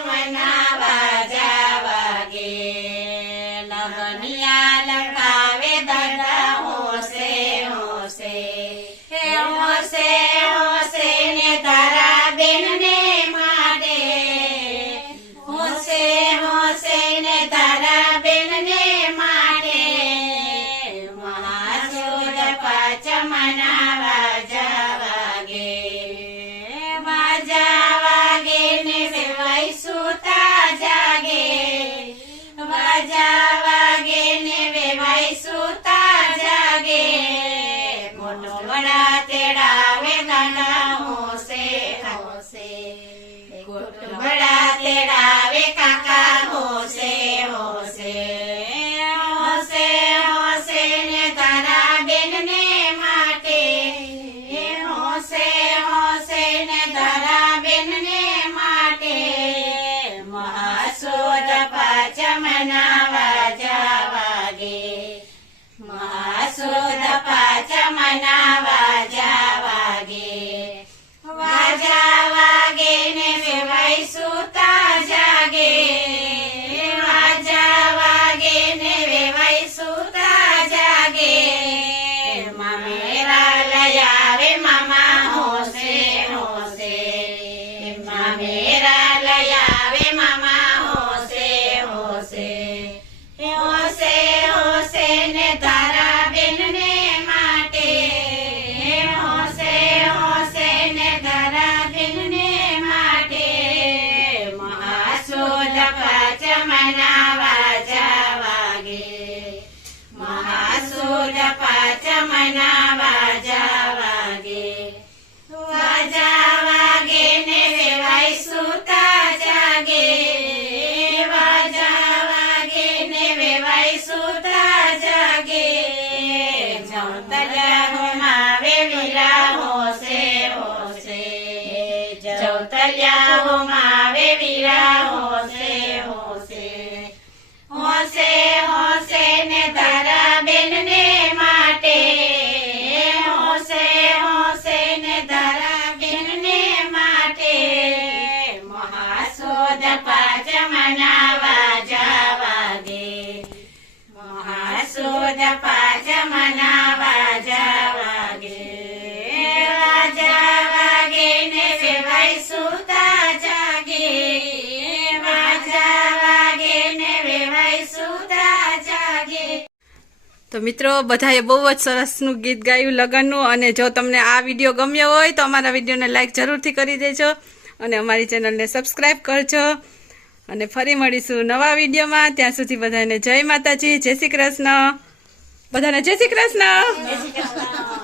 ಮನವಾ મોટો વડા તેડાવે કાકા, હોશે હોશે હોશે હોશે ને તારા બેન માટે. હોશે હોશે ને તારા બેન ને માટે. મહાસુદ પાંચમના વાજા વાગે. મહાસુદ मेरा જવતલ્યા હોમાવે વીરા હોશે હોશે. હોશે હોશે ને માટે. હોશે હોશે તારા બેન ને માટે. મહાસોદ પાંચમના વાજા તો મિત્રો, બધાએ બહુ જ સરસનું ગીત ગાયું લગનનું અને જો તમને આ વીડિયો ગમ્યો હોય તો અમારા વિડીયોને લાઇક જરૂરથી કરી દેજો અને અમારી ચેનલને સબસ્ક્રાઈબ કરજો. અને ફરી મળીશું નવા વિડીયોમાં. ત્યાં સુધી બધાને જય માતાજી, જય શ્રી કૃષ્ણ. બધાને જય શ્રી કૃષ્ણ.